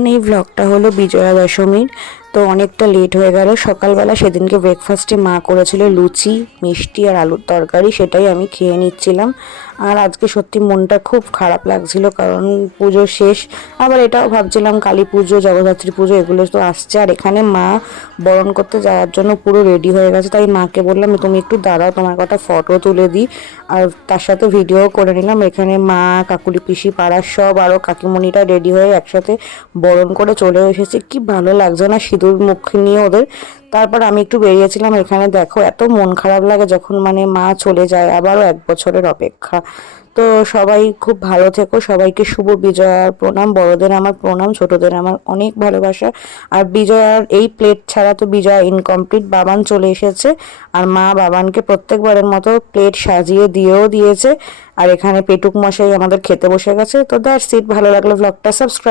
Everyone, এই ব্লগটা হলো বিজয়া দশমীর। তো অনেকটা লেট হয়ে গেল। সকালবেলা সেদিনকে ব্রেকফাস্টে মা করেছিল লুচি, মিষ্টি আর আলুর তরকারি, সেটাই আমি খেয়ে নিচ্ছিলাম। আর আজকে সত্যি মনটা খুব খারাপ লাগছিল, কারণ পুজো শেষ। আবার এটাও ভাবছিলাম কালী পুজো, জগদ্ধাত্রী পুজো এগুলো তো আসছে, আর এখানে মা বরণ করতে যাওয়ার জন্য পুরো রেডি হয়ে গেছে। তাই মাকে বললাম তুমি একটু দাঁড়াও, তোমার কটা ফটো তুলে দিই, আর তার সাথে ভিডিও করে নিলাম। এখানে মা, কাকুলি, পিসি, পাড়ার সব আরও কাকিমণিটা রেডি হয়ে একসাথে বরণ করে চলে এসেছে। কি ভালো লাগছে না সিঁদুর মুখ নিয়ে ওদের। তারপর আমি একটু বেরিয়েছিলাম। এখানে দেখো এত মন খারাপ লাগে যখন মা চলে যায়, আবারও 1 বছরের অপেক্ষা। তো সবাই খুব ভালো থেকো, সবাইকে শুভ বিজয়ার প্রণাম। বড়দের আমার প্রণাম, ছোটদের আমার অনেক ভালোবাসা। আর বিজয়ার এই প্লেট ছাড়া তো বিজয়া ইনকমপ্লিট। বাবান চলে এসেছে, আর মা বাবানকে প্রত্যেকবারের মতো প্লেট সাজিয়ে দিয়েও দিয়েছে। আর এখানে পেটুক মশাই আমাদের খেতে বসে গেছে। তো দ্যাটস ইট। ভালো লাগলো ব্লগটা, সাবস্ক্রাইব।